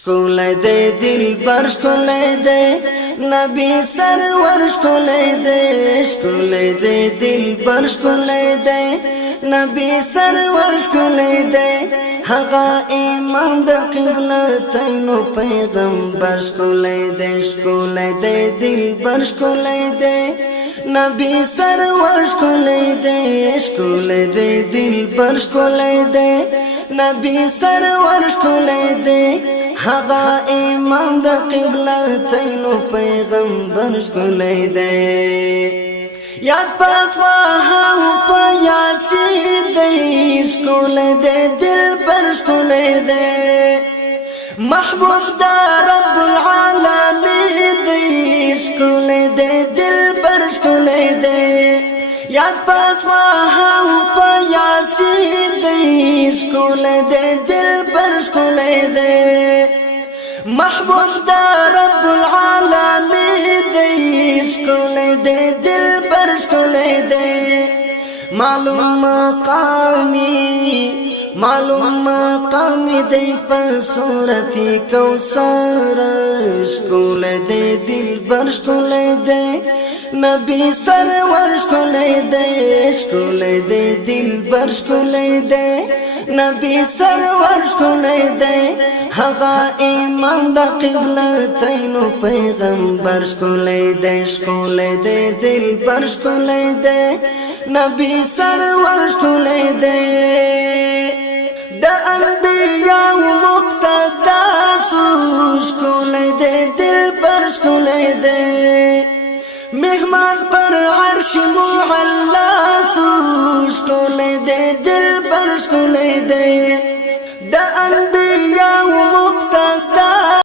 شکولای دی دلبر شکولای دی نبی سرور شکولای دی شکولای دی دلبر شکولای دی نبی سرور شکولای دی هغه امام د قبلتینو پیغمبر شکولای دی شکولای دی دلبر شکولای دی نبی سرور شکولای دی شکولای دی دلبر شکولای دی نبی سرور شکولای دی هغه امام د قبلتینو پیغمبر شکولای دی یاد پاتوا او په یاسین دی شکولای دی دلبر شکولای دی محبوب دا رب العالمین دی شکولای دی دلبر شکولای دی یاد پاتوا او په یاسین دی شکولای دی دلبر شکولای دی محبوب دا رب العالمین دی شکولای دی دلبر شکولای دی معلوم مقامی دی په صورت کوثر شکولای دی دلبر شکولای دی نبی سرور شکولای دی شکولای دی دلبر شکولای دی نبی سرور شکولای دی هغه امام د قبلتینو پیغمبر شکولای دی شکولای دی دلبر شکولای دی نبی سرور شکولای دی د انبیاء مقتدا شکولای دی دلبر شکولای دی مهمان پر عرش معلا شکولای دی دلبر شکولای دی د انبیاء مقتدا